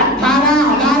18,000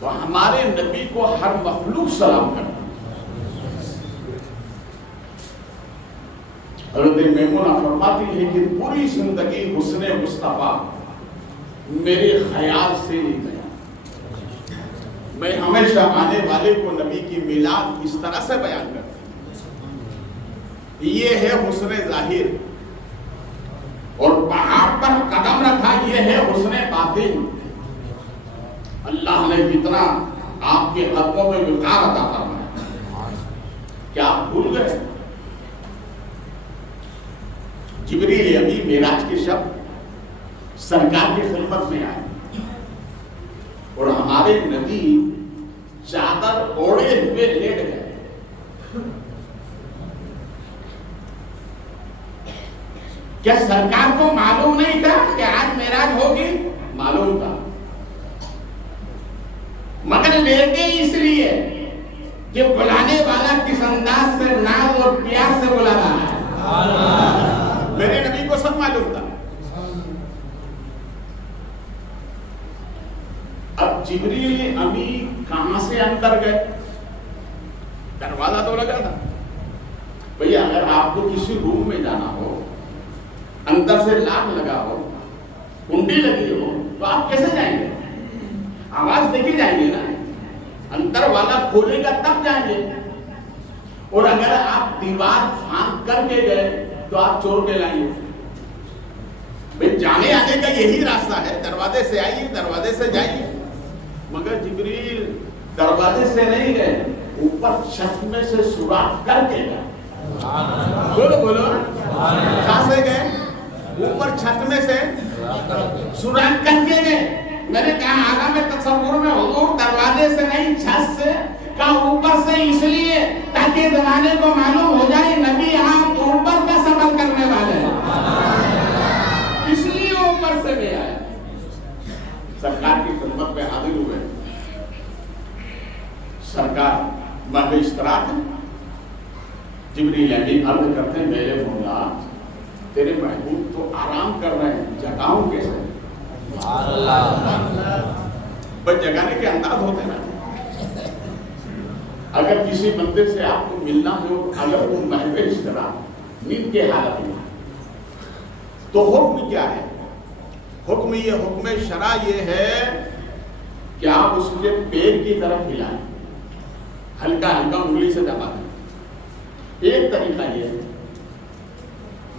تو ہمارے نبی کو ہر مخلوق سلام کرتا. حضرت میمونہ فرماتی ہے کہ پوری زندگی حسن مصطفیٰ میرے خیال سے نہیں گیا. میں ہمیشہ آنے والے کو نبی کی میلاد اس طرح سے بیان کرتا ہوں. یہ ہے حسن ظاہر. اور پہاڑ پر قدم رکھا یہ ہے حسن باطن. اللہ نے کتنا آپ کے قدموں میں وقار عطا فرمایا. کیا آپ بھول گئے؟ جبریل امین معراج کے شب سرکار کی خدمت میں آئے اور ہمارے نبی چادر اوڑے ہوئے لیٹ گئے. کیا سرکار کو معلوم نہیں تھا کہ آج معراج ہوگی؟ معلوم تھا، مگر لیٹے اس لیے کہ بلانے والا کس انداز سے ناز اور پیار سے بلا رہا ہے. میرے نبی کو سب معلوم تھا. اب جبریل امین کہاں سے اندر گئے؟ دروازہ تو لگا تھا. بھیا اگر آپ کو کسی روم میں جانا ہو، اندر سے لاک لگا ہو، کنڈی لگی ہو، تو آپ کیسے جائیں گے؟ آواز دیکھی جائیں گے نا. اندر والا کھولے گا تب جائیں گے. اور اگر آپ دیوار پھاند کر کے گئے تو آپ چور کے لائیں گے. بھئی جانے آنے کا یہی راستہ ہے، دروازے سے آئیے، دروازے سے جائیے. مگر جبریل دروازے سے نہیں گئے، اوپر چھت میں سے سوراخ کر کے گئے. بولو بولو، کہاں سے گئے؟ اوپر چھت میں سے سوراخ کر کے گئے. میں نے کہا عالم تصور میں حضور دروازے سے نہیں چھت سے کا اوپر سے اس لیے تاکہ زمانے کو معلوم ہو جائے نبی آپ اوپر کا سفر کرنے والے ہیں، اس لیے اوپر سے بھی آئے. سرکار کی خدمت میں حاضر ہوئے. سرکار مہد اشتراک جبریل امین عرض کرتے ہیں میرے مولا تیرے محبوب تو آرام کر رہے ہیں، جگاؤں کیسے؟ بس جگانے کے انداز ہوتے نا. اگر کسی بندے سے آپ کو ملنا ہو، اگر وہ مہد اشتراک نیند کے حالت میں تو حکم کیا ہے؟ حکم یہ حکم شرع یہ ہے کہ آپ اس کے پیر کی طرف ہلائیں، ہلکا ہلکا انگلی سے دبا دیں. ایک طریقہ یہ ہے.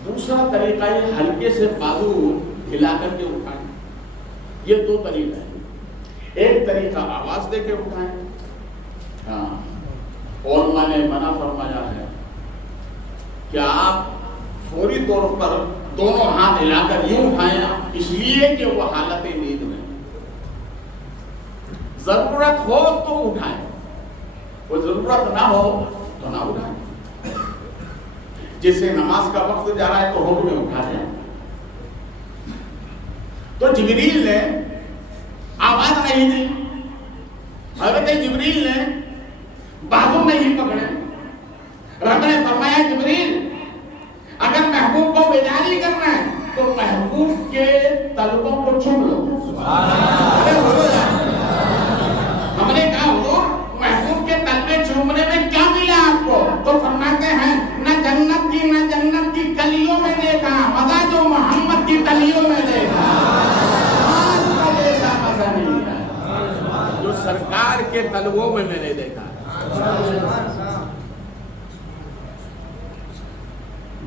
دوسرا طریقہ یہ ہلکے سے بازو ہلا کر کے اٹھائیں. یہ دو طریقہ ہے. ایک طریقہ آواز دے کے اٹھائیں. ہاں، علماء نے منع فرمایا ہے کہ آپ فوری طور پر دونوں ہاتھ ہلا کر یوں اٹھائیں، اس لیے کہ وہ حالت نیند میں. ضرورت ہو تو اٹھائیں، وہ ضرورت نہ ہو تو نہ اٹھائیں. جسے نماز کا وقت جا رہا ہے تو حکم میں اٹھا دیں. تو جبریل نے آواز نہیں دی. حضرت جبریل نے بازو نہیں پکڑے. رب نے فرمایا جبریل اگر محبوب کو بیداری کرنا ہے تو محبوب کے طلبوں کو چوم لو. ہم نے کہا حضور محبوب کے طلبے چومنے میں کیا ملا آپ کو؟ تو فرماتے ہیں نہ جنت کی کلیوں میں دیکھا مزہ جو محمد کی کلیوں میں دیکھا. ایسا مزہ نہیں ہے جو سرکار کے طلبوں میں میں نے دیکھا.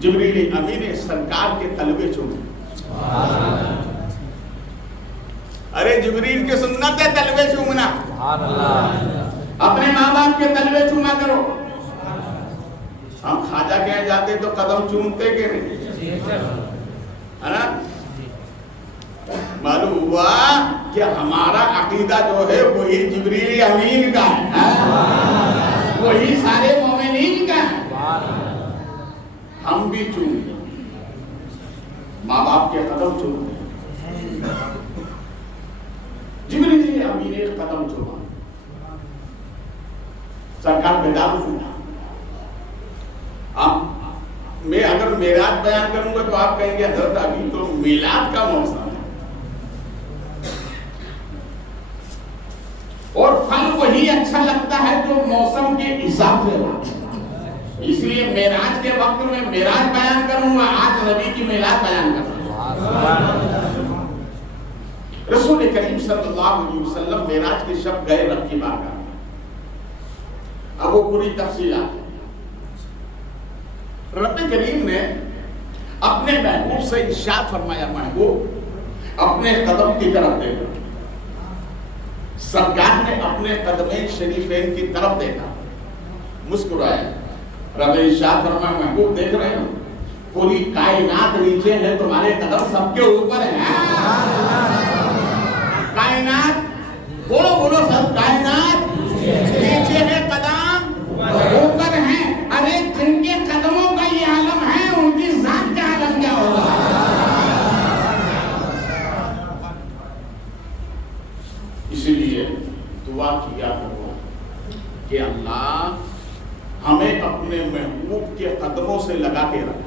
جبریل امین نے سرکار کے طلبے چومے. ارے جبریل کی سنت ہے طلبے چومنا. اپنے ماں باپ کے طلبے چوما کرو. ہم خواجہ کہے جاتے تو قدم چومتے کہ نہیں، ہے نا؟ معلوم ہوا کہ ہمارا عقیدہ جو ہے وہی جبریل امین کا ہے، وہی سارے مومنین کا ہے. ہم بھی چومتے ہیں، ماں باپ کے قدم چومتے ہیں. جبریل امین نے قدم چوما. سرکار بیدار ہوئی. میں اگر معراج بیان کروں گا تو آپ کہیں گے حضرت ابھی تو میلاد کا موسم ہے. اور وہی اچھا لگتا ہے جو موسم کے حساب سے ہو. اس لیے معراج کے وقت میں معراج بیان کروں گا، آج نبی کی میلاد بیان کروں. رسول کریم صلی اللہ علیہ وسلم معراج کے شب گئے رب کی بارگاہ. اب وہ پوری تفصیلات رب کریم نے اپنے محبوب سے ارشاد فرمایا، محبوب اپنے قدم کی طرف دیکھو. سرکار نے اپنے قدمین شریفین کی طرف دیکھا، مسکرائے. رب ارشاد فرمایا، محبوب دیکھ رہے ہو پوری کائنات نیچے ہے، تمہارے قدم سب کے اوپر ہے. کائنات بولو بولو سب، کائنات نیچے ہے، قدم اوپر ہیں. ارے جن کے قدموں کا یہ عالم ہے ان کی ذات کا عالم کیا ہوگا. اسی لیے دعا کیا کرو کہ اللہ ہمیں اپنے محبوب کے قدموں سے لگا کے رکھ.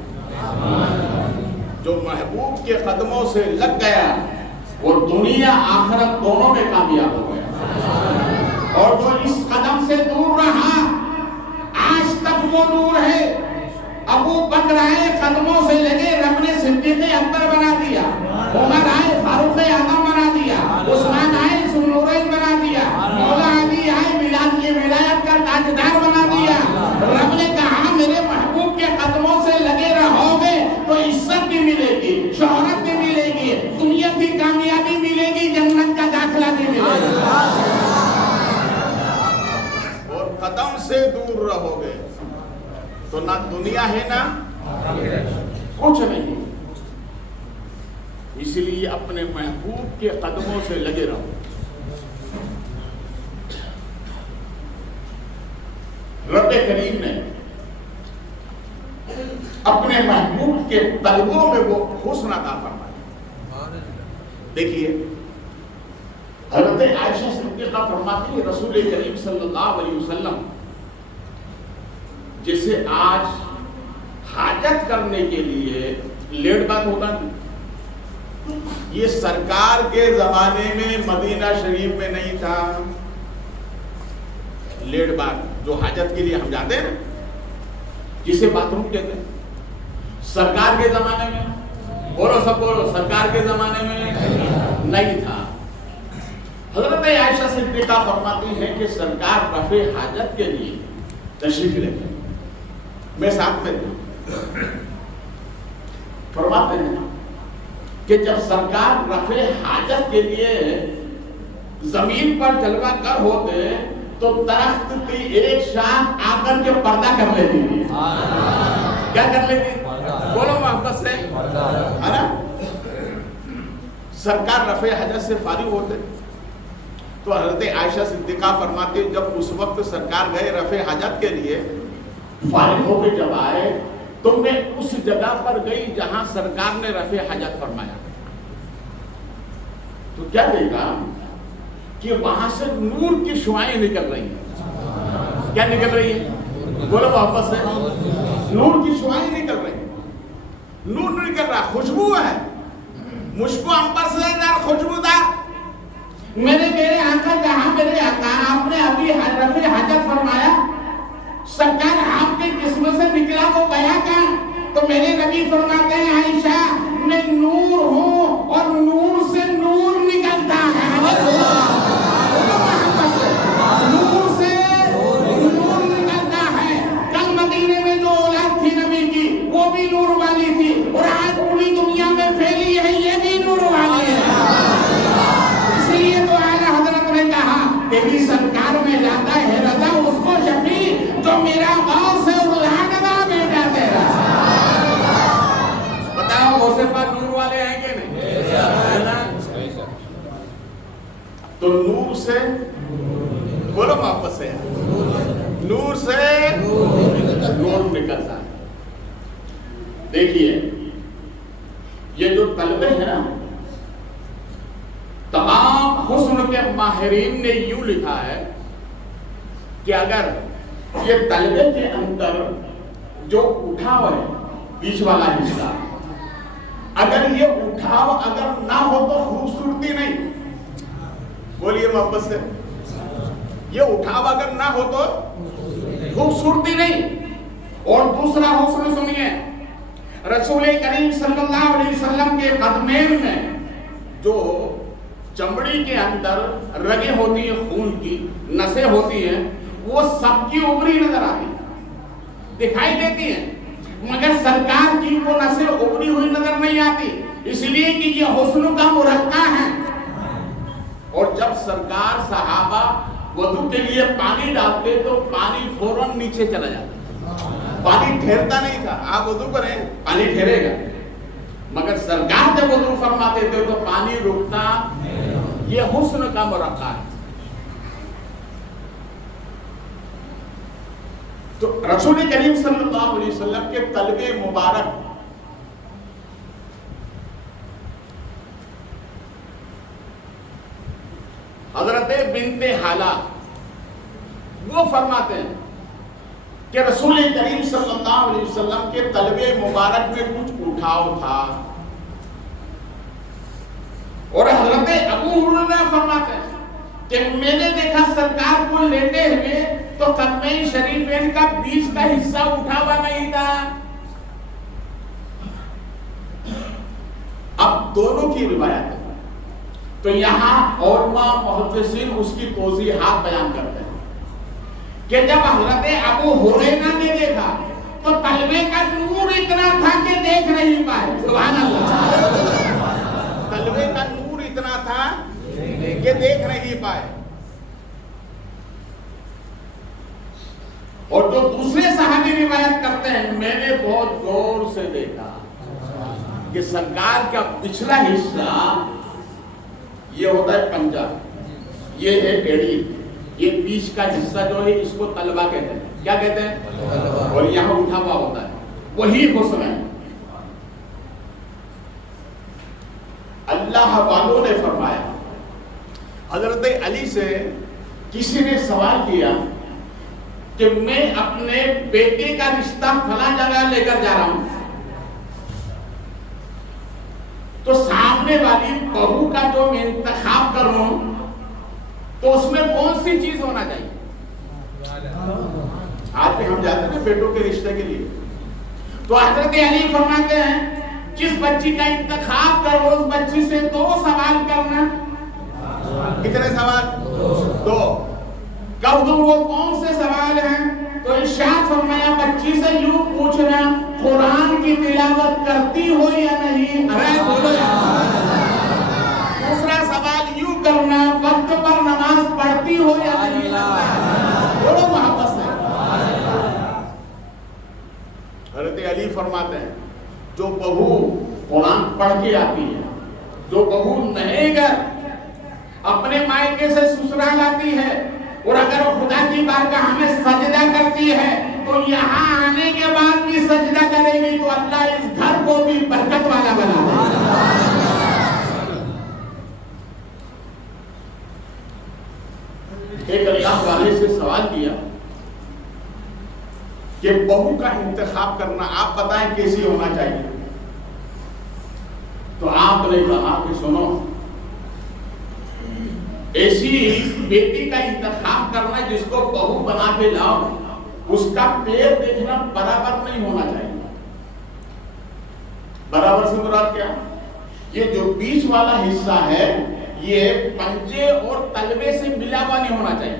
جو محبوب کے قدموں سے لگ گیا وہ دنیا آخرت دونوں میں کامیاب ہو گیا، اور جو اس قدم سے دور رہا آج تک وہ دور ہے. ابو بکر آئے قدموں سے لگے، رب نے صدیق اکبر بنا دیا. عمر آئے فاروق اعظم بنا دیا. عثمان آئے ذوالنورین بنا دیا. مولا علی آئے میلاد کی ولایت کا تاجدار بنا دیا. رب نے کہا میرے محبوب کے قدموں سے لگے رہو گے تو عزت بھی ملے گی، شہرت بھی ملے گی، دنیا کی کامیابی ملے گی، جنت کا داخلہ بھی ملے گا. اور قدم سے دور رہو گے تو نہ دنیا ہے نہ کچھ نہیں. اس لیے اپنے محبوب کے قدموں سے لگے رہو. رب کریم نے اپنے محبوب کے طلبوں میں وہ حسن عطا فرمایا. دیکھیے حضرت عائشہ صدیقہ فرماتی ہے رسول کریم صلی اللہ علیہ وسلم جیسے آج حاجت کرنے کے لیے لیٹ بات ہوتا نہیں، یہ سرکار کے زمانے میں مدینہ شریف میں نہیں تھا. لیٹ بات جو حاجت کے لیے ہم جاتے ہیں جسے باتھ روم کہتے ہیں، سرکار کے زمانے میں بولو سب بولو، سرکار کے زمانے میں نہیں تھا. حضرت عائشہ صدیقہ فرماتی ہے کہ سرکار رفع حاجت کے لیے تشریف لے گئے. میں ساتھ میں فرماتے ہیں کہ جب سرکار رفع حاجت کے لیے زمین پر جلوہ گر ہوتے تو درخت کی ایک شاخ آ کر کے پردہ کر لیتی تھی. کیا کر لیتی؟ بولو محبت سے، ہے نا. سرکار رفع حاجت سے فارغ ہوتے تو حضرت عائشہ صدیقہ فرماتے جب اس وقت سرکار گئے رفع حاجت کے لیے، فارغ ہو کے جب آئے تو میں اس جگہ پر گئی جہاں سرکار نے رفع حاجت فرمایا. تو کیا دیکھا کہ وہاں سے نور کی شعائیں نکل رہی ہیں. کیا نکل رہی ہیں؟ بولو واپس سے، نور کی شعائیں نکل رہی ہیں. نور نکل رہا، خوشبو ہے، مشکو عنبر سے زیادہ خوشبودار. میرے آقا جہاں میرے آقا آپ نے ابھی رفع حاجت فرمایا، سرکار آپ کے جسم سے نکلا وہ گیا کہاں؟ تو میرے نبی فرماتے ہیں عائشہ میں نور ہوں اور نور سے نور نکلتا ہے. نور سے نور نکلتا ہے. کل مدینے میں جو اولاد تھی نبی کی وہ بھی نور والی تھی، اور آج پوری دنیا میں پھیلی ہے یہ بھی نور والی ہے. اس لیے تو اعلیٰ حضرت نے کہا تیری سرکار میں جاتا ہے رضا اس کو شفیع جو میرا غوث سے اڑانا بیٹا تیرا. بتاؤ غوث پاک نور والے ہیں کہ نہیں؟ تو نور سے بولو واپس سے، نور سے نور نکلتا ہے. دیکھیے یہ جو طلبے ہیں نا، تمام حسن کے ماہرین نے یوں لکھا ہے کہ اگر یہ طلبے کے اندر جو اٹھاو ہے بیچ والا حصہ، اگر یہ اٹھاو اگر نہ ہو تو خوبصورتی نہیں. بولیے محبت سے، یہ اٹھاو اگر نہ ہو تو خوبصورتی نہیں. اور دوسرا حسن سنیے, رسول کریم صلی اللہ علیہ وسلم کے قدمین میں جو چمڑی کے اندر رگیں ہوتی ہیں, خون کی نسیں ہوتی ہیں, وہ سب کی ابری نظر آتی دکھائی دیتی ہیں, مگر سرکار کی وہ نسیں ابری ہوئی نظر نہیں آتی, اس لیے کہ یہ حسن کا مرقع ہے. اور جب سرکار صحابہ وضو کے لیے پانی ڈالتے تو پانی فوراً نیچے چلا جاتا, پانی ٹھہرتا نہیں تھا. آپ وضو کریں پانی ٹھہرے گا, مگر سرکار جب وضو فرماتے تھے تو پانی رکتا. یہ حسن کا مرقع ہے. تو رسول کریم صلی اللہ علیہ وسلم کے طلب مبارک حضرت بنت حالہ وہ فرماتے ہیں کہ رسول کریم صلی اللہ علیہ وسلم کے طلب مبارک میں کچھ اٹھاؤ تھا. اور حضرت ابو ہریرہ فرماتے ہیں کہ میں نے دیکھا سرکار کو لیتے ہوئے تو قدمین شریفین کا بیچ کا حصہ اٹھا ہوا نہیں تھا. اب دونوں کی روایت ہے, تو یہاں علماء محدثین اس کی توضیحات بیان کرتے ہیں کہ جب حضرت ابو ہریرہ نے دیکھا تو قلبے کا نور اتنا تھا کہ دیکھ نہیں پائے. سبحان اللہ, قلبے کا نور اتنا تھا کہ دیکھ نہیں پائے. اور جو دوسرے صحابی روایت کرتے ہیں, میں نے بہت غور سے دیکھا کہ سرکار کا پچھلا حصہ یہ ہوتا ہے پنجہ, یہ ہے ایڑی, یہ بیچ کا حصہ جو ہے اس کو تلوا کہتے ہیں. کیا کہتے ہیں؟ اور یہاں اٹھا ہوا ہوتا ہے, وہی حسن ہے. اللہ والوں نے فرمایا, حضرت علی سے کسی نے سوال کیا کہ میں اپنے بیٹے کا رشتہ فلاں جگہ لے کر جا رہا ہوں, تو سامنے والی بہو کا جو میں انتخاب کروں تو اس میں کون سی چیز ہونا چاہیے؟ آج بھی ہم جاتے ہیں بیٹوں کے رشتے کے لیے, تو حضرت علی فرماتے ہیں جس بچی کا انتخاب کرو اس بچی سے 2 سوال کرنا. کتنے سوال؟ 2. کہو تو وہ کون سے سوال ہیں؟ تو ارشاد فرمایا بچی سے یوں پوچھنا قرآن کی تلاوت کرتی ہو یا نہیں. ارے بولو. دوسرا سوال یوں کرنا وقت پر نماز پڑھتی ہو یا نہیں. بولو محبت سے. حضرت علی فرماتے ہیں جو بہو قرآن پڑھ کے آتی ہے, جو بہو نہیں گر اپنے مائکے سے سسرال آتی ہے, اور اگر وہ خدا کی بارگاہ میں سجدہ کرتی ہے تو یہاں آنے کے بعد بھی سجدہ کرے گی تو اللہ اس گھر کو بھی برکت والا بنا دے. ایک اللہ والے سے سوال کیا کہ بہو کا انتخاب کرنا آپ بتائیں کیسی ہونا چاہیے؟ تو آپ نے کہا کہ سنو, ایسی بیٹی کا انتخاب کرنا جس کو بہو بنا کے لاؤ, اس کا پیر دیکھنا برابر نہیں ہونا چاہیے. برابر سے مراد کیا؟ یہ جو بیچ والا حصہ ہے یہ پنجے اور تلوے سے ملا ہوا نہیں ہونا چاہیے,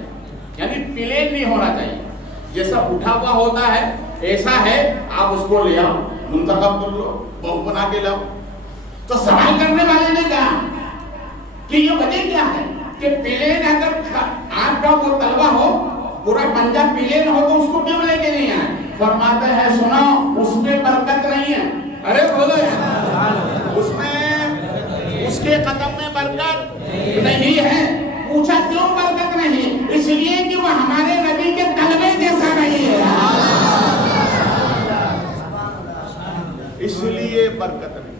یعنی پلین نہیں ہونا چاہیے. جیسا اٹھا ہوا ہوتا ہے ایسا ہے, آپ اس کو لے آؤ, منتخب کر لو, بہو بنا کے لاؤ. تو سوال کرنے والے نے کہا کہ یہ وجہ کیا ہے کہ پلین اگر آپ کا وہ تلوا ہو, پورا پنجہ پلین ہو تو اس کو کیوں لے کے نہیں آئے؟ فرماتے ہیں سنو اس میں برکت نہیں ہے. ارے بولو یار, اس میں اس کے قدم میں برکت نہیں ہے. پوچھا کیوں برکت نہیں؟ اس لیے کہ وہ ہمارے نبی کے تلوے جیسا نہیں ہے, اس لیے برکت نہیں.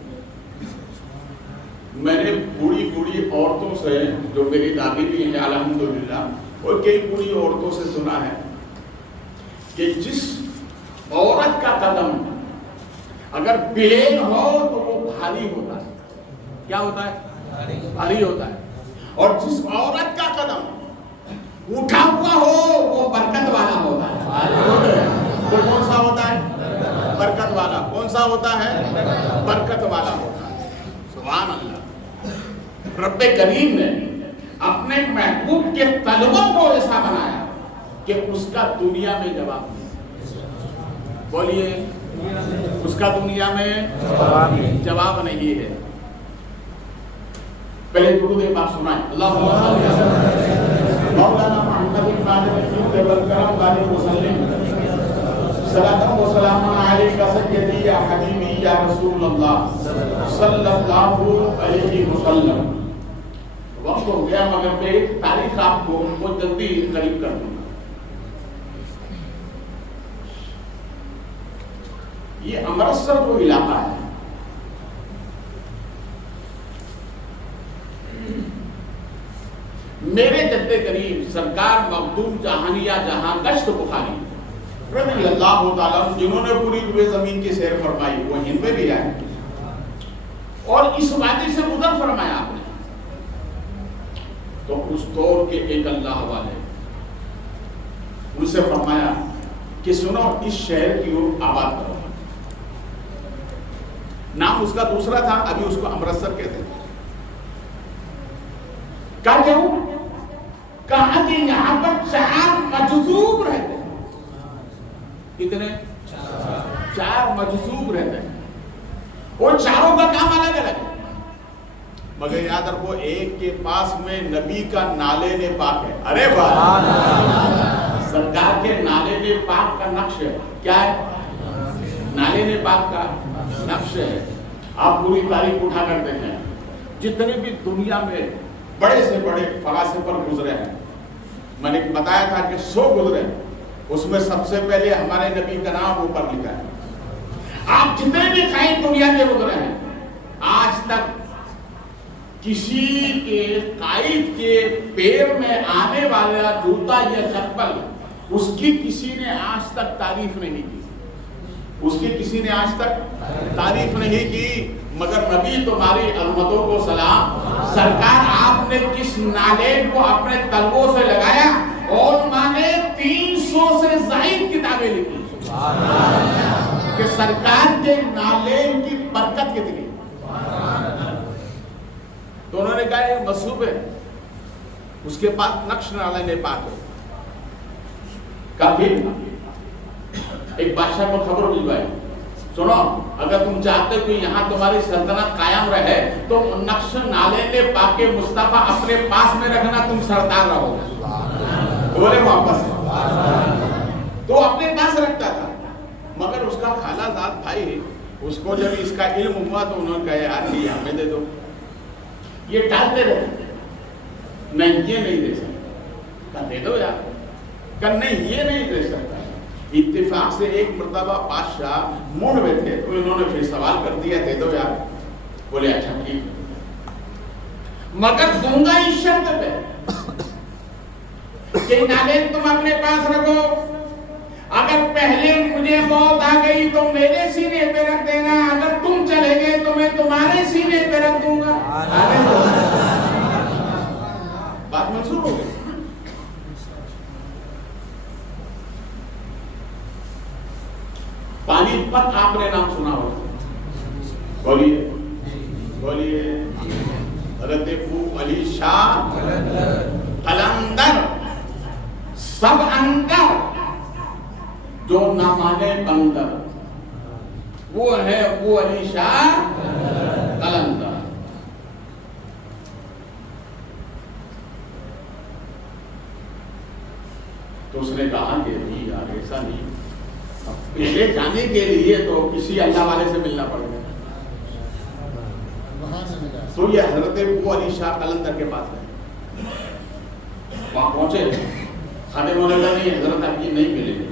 میں نے بوڑھی بوڑھی عورتوں سے, جو میری دادی بھی ہیں الحمدللہ, اور کئی بوڑھی عورتوں سے سنا ہے کہ جس عورت کا قدم اگر پلین ہو تو وہ بھاری ہوتا ہے. کیا ہوتا ہے؟ بھاری ہوتا ہے. اور جس عورت کا قدم اٹھا ہوا سا ہوتا ہے؟ برکت والا ہوتا ہے. سبحان اللہ. رب کریم نے اپنے محبوب کے طلبوں کو ایسا بنایا کہ اس کا دنیا میں جواب نہیں. بولیے, اس کا دنیا میں جواب نہیں ہے. پہلے درود پاک سنائیں. اللہم صل علی مولانا محمد فاطر الخلق والکرم علیہ وسلم صلاۃ و سلام علیک سیدی یا حبیبی یا رسول اللہ صلی اللہ علیہ وسلم. وقت ہو گیا مگر میں ایک تاریخ آپ کو بہت جلدی قریب کر دوں گا. یہ امرتسر جو علاقہ ہے, میرے جد کریم سرکار مخدوم جہانیہ جہاں گشت بخاری رضی اللہ تعالیٰ جنہوں نے پوری روئے زمین کی سیر فرمائی, وہ ہند میں بھی آئے اور اس وادی سے گزر فرمایا آپ نے. تو اس دور کے ایک اللہ والے ان سے فرمایا کہ سنو اس شہر کی اور آباد کرو. نام اس کا دوسرا تھا, ابھی اس کو امرتسر کہتے ہیں. کہا کیوں؟ کہا کہ یہاں پر 4 مجذوب رہتے ہیں. کتنے؟ 4 مجذوب رہتے ہیں. وہ چاروں کا کام الگ الگ ہے, مگر یاد رکھو ایک کے پاس میں نبی کا نالے پاک ہے. ارے واہ, سرکار کے نالے پاک کا نقش ہے. کیا ہے؟ نالے پاک کا نقش ہے. آپ پوری تاریخ اٹھا کرتے ہیں, جتنے بھی دنیا میں بڑے سے بڑے فلاسفے پر گزرے ہیں, میں نے بتایا تھا کہ 100 گزرے, اس میں سب سے پہلے ہمارے نبی کا نام اوپر لکھا ہے. آپ جتنے بھی قائد دنیا کے گزرے ہیں, آج تک کسی کے قائد کے پیر میں آنے والا جوتا یا چپل اس کی کسی نے آج تک تعریف نہیں کی. اس کی کسی نے آج تک تعریف نہیں کی, مگر نبی تمہاری امتوں کو سلام, سرکار آپ نے کس نالین کو اپنے تلووں سے لگایا اور مانے 300 سے زائد کتابیں لکھی کہ سرکار کے نالین کی برکت کتنی. تو انہوں نے کہا یہ مصحوب ہے, اس کے بعد نقش نالین پاک ہے. کافی ایک بادشاہ کو خبر بھجوائی, سنو اگر تم چاہتے ہو کہ یہاں تمہاری سلطنت قائم رہے تو نقش نالین پاک مصطفیٰ اپنے پاس میں رکھنا, تم سردار رہو گے. بولے واپس. تو اپنے پاس رکھتا تھا, مگر اس کا خالہ زاد بھائی, اس کو جب اس کا علم ہوا تو انہوں نے کہا یار یہ ہمیں دے دو. یہ ٹالتے رہے, نہیں یہ نہیں دے سکتا. کہا دے دو یار. کہا نہیں یہ نہیں دے سکتا. اتفاق سے ایک مرتبہ بادشاہ موڑ میں تھے تو انہوں نے پھر سوال کر دیا دے دو یار. بولے اچھا ٹھیک, مگر دوں گا اس شرط پہ کہ نالین تم اپنے پاس رکھو, اگر پہلے مجھے موت آ گئی تو میرے سینے پہ رکھ دینا, اگر تم چلے گئے تو میں تمہارے سینے پہ رکھ دوں گا. بات منظور ہو گئی. پانی پت آپ نے نام سنا ہوگا, بولیے بولیے. حضرت ابو علی شاہ قلندر سب اندر جو نہ مانے بندر, وہ ہے ابو علی شاہ قلندر. تو اس نے کہا کہ نہیں یار ایسا نہیں, پہلے جانے کے لیے تو کسی اللہ والے سے ملنا پڑے گا. تو یہ حضرت ابو علی شاہ قلندر کے پاس ہے. وہاں پہنچے, خادم نے کہا نہیں حضرت اب یہ نہیں ملے گی,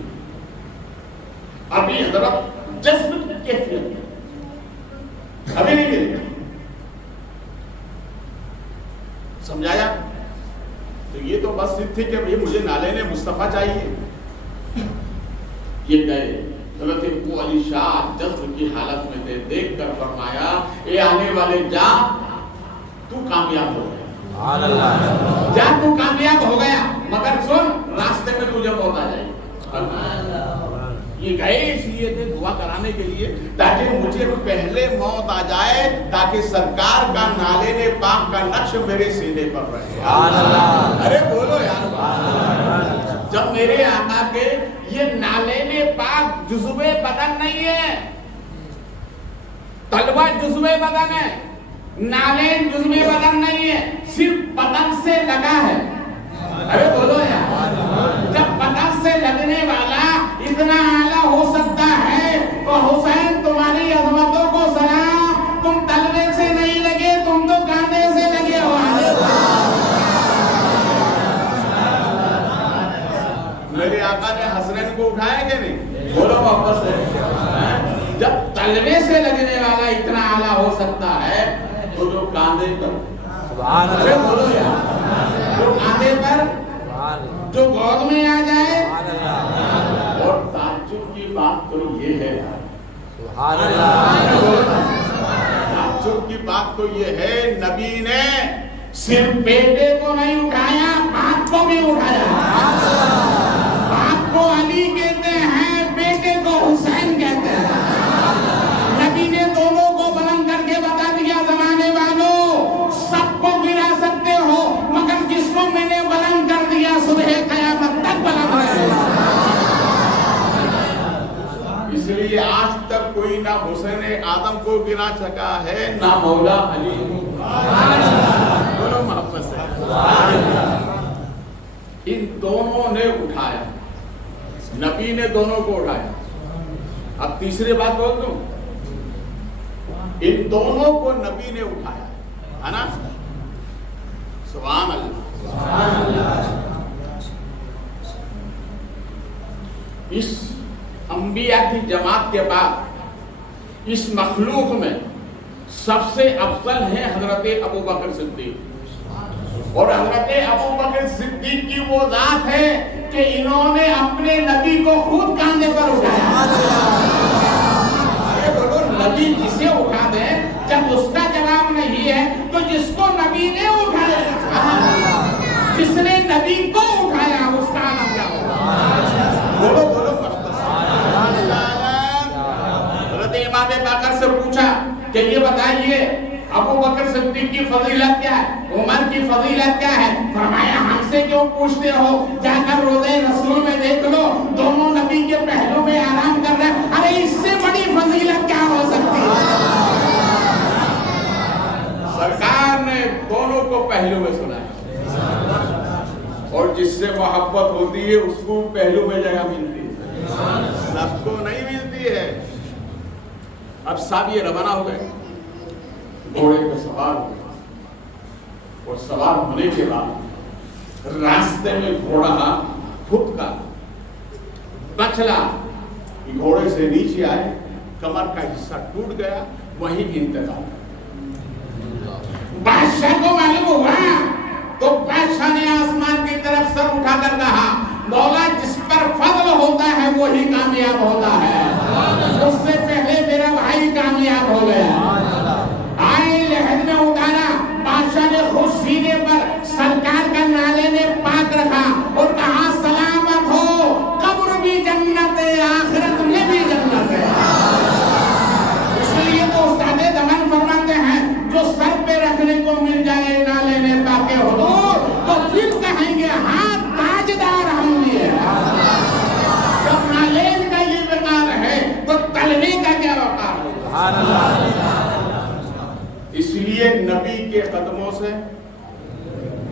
ابھی حضرت جذب کی کیفیت میں, ابھی نہیں ملے گا. سمجھایا تو یہ تو بس تھی کہ بھئی مجھے نالین مصطفیٰ چاہیے. یہ گئے, حضرت ابو علی شاہ جذب کی حالت میں تھے, دیکھ کر فرمایا اے آنے والے جا تو کامیاب ہو گیا, جا تو کامیاب ہو گیا, مگر سن راستے میں تجھے موت آ جائے. یہ گئے اس لیے تھے دعا توبہ کرانے کے لیے تاکہ مجھے پہلے موت آ جائے تاکہ سرکار کا نالین پاک کا نقش میرے سینے پر رہے. ارے بولو یار. جب میرے آقا کے یہ نالین پاک جزو بدن نہیں ہے, طلبہ جزو بدن ہے, نالین جزو بدن نہیں ہے, صرف بدن سے لگا ہے. ارے بولو یار. جب بدن سے لگنے والا اتنا اعلیٰ ہو سکتا ہے تو حسین تمہاری عظمتوں کو سلام, تم تلوے سے نہیں لگے, تم تو کاندھے سے لگے ہو. میرے آقا نے حسنین کو اٹھایا کہ نہیں؟ بولو واپس سے. جب تلوے سے لگنے والا اتنا اعلیٰ ہو سکتا ہے تو جو کاندھے پر, بولو یار, جو کاندھے پر, جو گود میں آ جائے. اور تعجب کی بات تو یہ ہے, تعجب کی بات تو یہ ہے, نبی نے صرف بیٹے کو نہیں اٹھایا, باپ کو بھی اٹھایا. باپ کو علی کہتے ہیں, بیٹے کو حسین کہتے ہیں. نبی نے دونوں کو بلند کر کے بتا دیا, زمانے والوں سب کو گرا سکتے ہو مگر جس کو میں نے بلند کر دیا صبح قیامت تک بلند رہے. اس لیے آج تک کوئی نہ حسین آدم کو گرا سکا ہے نہ مولا علی. بولو محبت سے. ان دونوں نے اٹھایا, نبی نے دونوں کو اٹھایا. اب تیسری بات بول دوں, ان دونوں کو نبی نے اٹھایا ہے نا. سبحان اللہ. اس انبیاء کی جماعت کے بعد اس مخلوق میں سب سے افضل ہے حضرت ابو بکر صدیق. اور حضرت ابو بکر صدیق کی وہ ذات ہے کہ انہوں نے اپنے نبی کو خود کاندھے پر اٹھایا. ارے بولو, نبی جسے اٹھا دے, جب اس کا جواب نہیں ہے تو جس کو نبی نے اٹھایا, جس نے نبی کو اٹھایا اس کا نام کیا ہوگا؟ بولو بولو. حضرت امام باقر سے پوچھا کہ یہ بتائیے ابو بکر صدیق کی فضیلت کیا ہے, عمر کی فضیلت کیا ہے؟ فرمایا ہم سے کیوں پوچھتے ہو, جا کر روضہ رسول میں دیکھ لو, دونوں نبی کے پہلو میں آرام کر رہے ہیں. ارے اس سے بڑی فضیلت کیا ہو سکتی ہے؟ سرکار نے دونوں کو پہلو میں سنایا, اور جس سے محبت ہوتی ہے اس کو پہلو میں جگہ ملتی ہے, سب کو نہیں ملتی ہے. اب سب یہ روانہ ہو گئے, گھوڑے پہ سوار ہو گئے, اور سوار ہونے کے بعد راستے میں گھوڑا خود کا بچلا گھوڑے سے نیچے آئے, کمر کا حصہ ٹوٹ گیا, وہیں انتقال. بادشاہ کو معلوم ہوا تو بادشاہ نے آسمان کی طرف سر اٹھا کر کہا, مولا جس پر فضل ہوتا ہے وہی کامیاب ہوتا ہے. اس سے پہلے میرا بھائی کامیاب ہو گیا. آئے لحد میں اتارا, بادشاہ نے خود سینے پر سرکار کا نالین پاک رکھا اور کہا سلامت ہو, قبر بھی جنت ہے, آخرت میں بھی جنت ہے. اس لیے تو استاد دمن فرماتے ہیں, جو سر پہ رکھنے کو مل جائے نالین پاک حضور تو پھر کہیں گے ہاں تاجدار ہم لیے. جب نالین کا یہ وقار ہے تو تلوے کا کیا وقار ہوگا؟ اس لیے نبی کے قدموں سے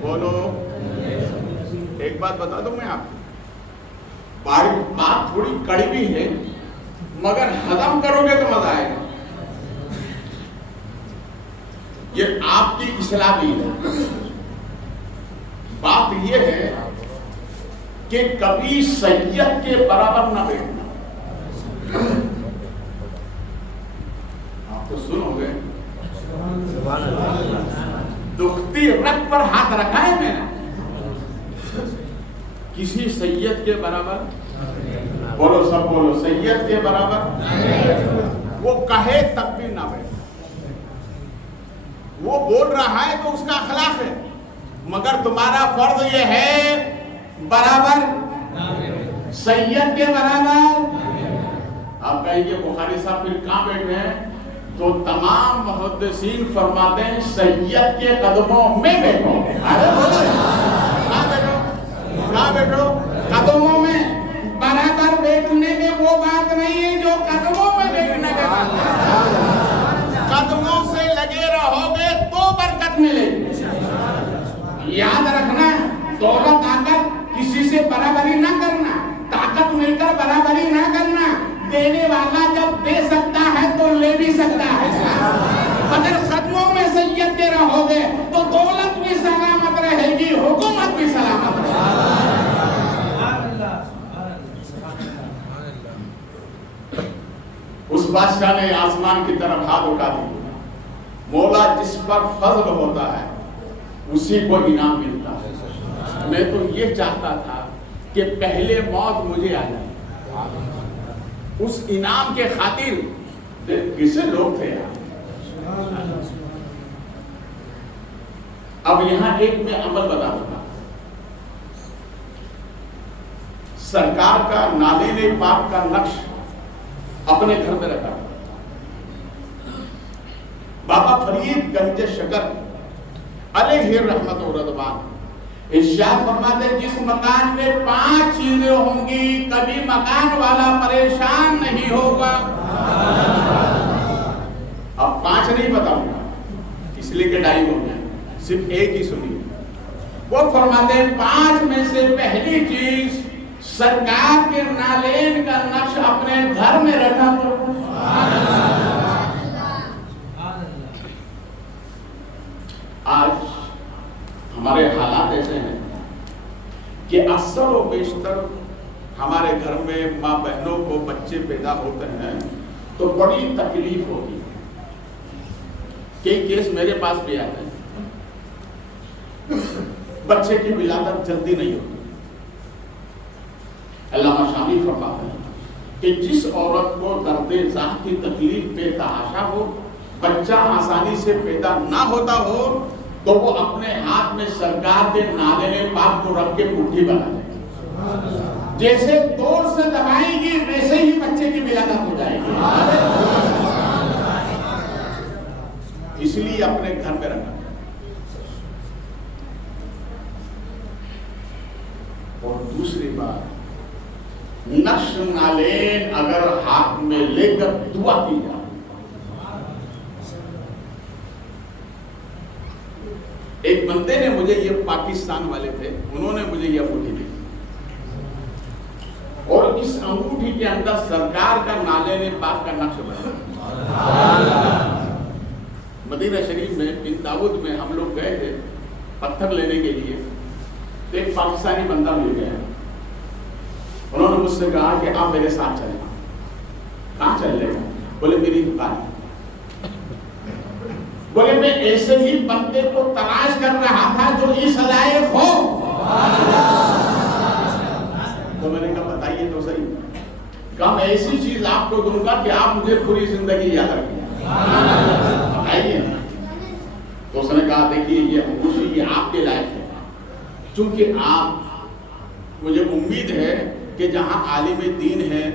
بولو. ایک بات بتا دوں میں آپ کو, بات تھوڑی کڑوی ہے مگر ہضم کرو گے تو مزہ آئے گا. یہ آپ کی اصلاح بھی ہے. بات یہ ہے کہ کبھی سید کے برابر نہ بیٹھنا. آپ تو سنو گے, دکھتی رگ پر ہاتھ رکھا ہے میں نے, کسی سید کے برابر, بولو سب بولو, سید کے برابر وہ کہے تب بھی نہ بیٹھے. وہ بول رہا ہے تو اس کا اخلاق ہے, مگر تمہارا فرض یہ ہے برابر سید کے برابر. آپ کہیں گے بخاری صاحب پھر کہاں بیٹھے ہیں؟ تو تمام محدثین فرماتے ہیں سید کے قدموں میں بیٹھو. ارے بولو کہاں بیٹھو؟ قدموں میں. برابر بیٹھنے میں وہ بات نہیں ہے جو قدموں میں بیٹھنے کے بعد. قدموں سے لگے رہو گے تو برکت ملے گی. یاد رکھنا دولت آ کر کسی سے برابری نہ کرنا, طاقت مل کر برابری نہ کرنا. دینے والا جب دے سکتا ہے تو لے بھی سکتا ہے. اگر قدموں میں سید کے رہو گے تو دولت بھی سلامت رہے گی, حکومت بھی سلامت رہے گی. اس بادشاہ نے آسمان کی طرف ہاتھ اٹھا دی. مولا جس پر فضل ہوتا ہے اسی کو انعام ملتا ہے. میں تو یہ چاہتا تھا کہ پہلے موت مجھے آ جائے. اس انعام کے خاطر کسے لوگ تھے یار. اب یہاں ایک میں عمل بتا دوں. سرکار کا نادین پاک کا نقش اپنے گھر میں رکھا. بابا فرید گنج شکر علیہ رحمت و رضوان ارشاد فرماتے ہیں جس مکان میں 5 چیزیں ہوں گی کبھی مکان والا پریشان نہیں ہوگا. اب 5 نہیں بتاؤں گا اس لیے کہ ٹائم ہو گیا, صرف ایک ہی سنیے. وہ فرماتے ہیں 5 میں سے پہلی چیز سرکار کے نالین کا نقش اپنے گھر میں رکھا. آج ہمارے حالات ایسے ہیں کہ اکثر و بیشتر ہمارے گھر میں ماں بہنوں کو بچے پیدا ہوتے ہیں تو بڑی تکلیف ہوتی ہے. کئی کیس میرے پاس بھی آتے ہیں, بچے کی ولادت جلدی نہیں ہوتی. علامہ شامی فرماتے ہیں کہ جس عورت کو درد ذات کی تکلیف بے تحاشا ہو, بچہ آسانی سے پیدا نہ ہوتا ہو, تو وہ اپنے ہاتھ میں سرکار کے نالین پاک کو رکھ کے مٹھی بنا دے. جیسے دور سے دبائیں گی ویسے ہی بچے کی ولادت ہو جائے گی. اس لیے اپنے گھر میں رکھا. اور دوسری بات, نقش نالین اگر ہاتھ میں لے کر دعا کی جائے. ایک بندے نے مجھے, یہ پاکستان والے تھے, انہوں نے مجھے یہ انگوٹھی دی اور اس انگوٹھی کے اندر سرکار کا نالین پاک کا نقش بنا. مدینہ شریف میں بن داؤد میں ہم لوگ گئے تھے پتھر لینے کے لیے, تو ایک پاکستانی بندہ مل گیا. انہوں نے مجھ سے کہا کہ آپ میرے ساتھ چلیں. کہاں چل رہے ہیں؟ بولے میری دکان. بولے میں ایسے ہی بندے کو تلاش کر رہا تھا جو اس لائق ہو. تو میں نے کہا بتائیے تو صحیح. کہا میں ایسی چیز آپ کو دوں گا کہ آپ مجھے پوری زندگی یاد رکھیں. بتائیے. تو اس نے کہا دیکھیے یہ انگوٹھی یہ آپ کے لائق ہے, چونکہ آپ, مجھے امید ہے کہ جہاں عالم دین ہے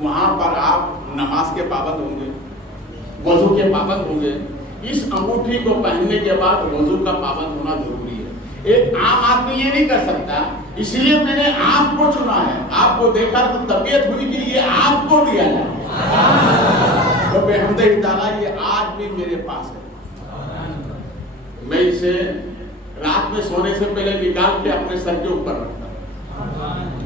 وہاں پر آپ نماز کے پابند ہوں گے, وضو کے پابند ہوں گے. اس انگوٹھی کو پہننے کے بعد وضو کا پابند ہونا ضروری ہے. ایک عام آدمی یہ نہیں کر سکتا, اس لیے میں نے آپ کو چنا ہے. آپ کو دیکھا تو طبیعت ہوئی کہ یہ آپ کو لیا جائے. تو بحمدہ تعالیٰ یہ آج بھی میرے پاس ہے. میں اسے رات میں سونے سے پہلے نکال کے اپنے سر کے اوپر رکھتا ہوں.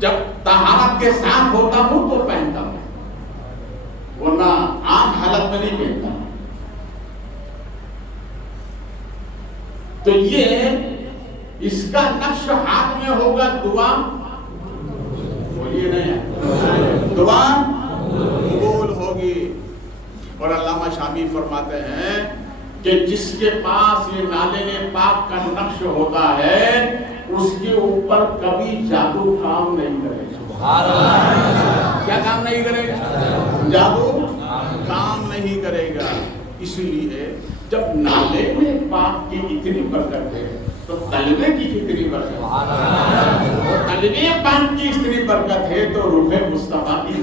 جب طہارت کے ساتھ ہوتا ہوں تو پہنتا ہوں, ورنہ عام حالت میں نہیں پہنتا. تو یہ اس کا نقش ہاتھ میں ہوگا. دعا بولیے نہیں, دعا قبول ہوگی. اور علامہ شامی فرماتے ہیں کہ جس کے پاس یہ نالین پاک کا نقش ہوتا ہے اس کے اوپر کبھی جادو کام نہیں کرے گا. کیا کام نہیں کرے گا؟ جادو کام نہیں کرے گا. اس لیے جب نالین پاک کی اتنی برکت ہے تو طلبے کی کتنی برکت ہے, اور طلبے پاک کی اتنی برکت ہے تو رخ مصطفیٰ کی،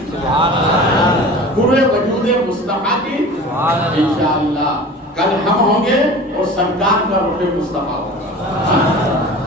پورے وجود مصطفیٰ کی انشاءاللہ کل ہم ہوں گے اور سرکار کا رخ مصطفیٰ ہوگا.